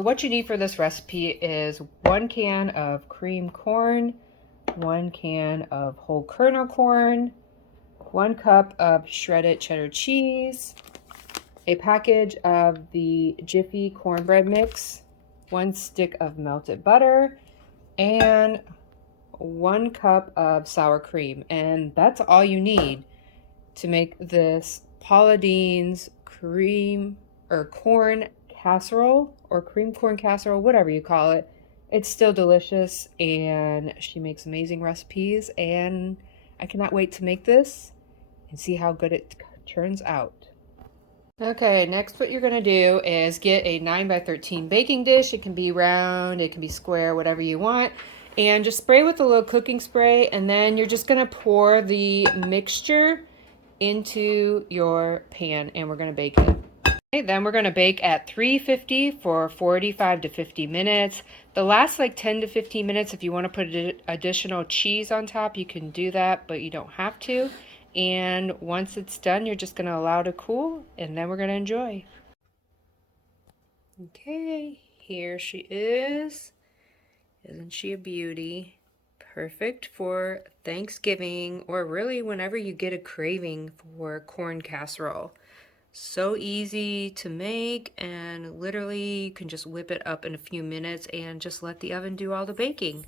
So what you need for this recipe is 1 can of cream corn, 1 can of whole kernel corn, 1 cup of shredded cheddar cheese, a package of the Jiffy cornbread mix, 1 stick of melted butter, and 1 cup of sour cream. And that's all you need to make this Paula Deen's cream or corn casserole or cream corn casserole, whatever you call it. It's still delicious, and she makes amazing recipes, and I cannot wait to make this and see how good it turns out. Okay, next what you're going to do is get a 9x13 baking dish. It can be round, it can be square, whatever you want. And just spray with a little cooking spray, and then you're just going to pour the mixture into your pan, and we're going to bake it. Okay, then we're going to bake at 350 for 45 to 50 minutes. The last like 10 to 15 minutes, if you want to put additional cheese on top, you can do that, but you don't have to. And once it's done, you're just going to allow it to cool, and then we're going to enjoy. Okay, here she is. Isn't she a beauty? Perfect for Thanksgiving, or really whenever you get a craving for corn casserole. So easy to make, and literally you can just whip it up in a few minutes and just let the oven do all the baking.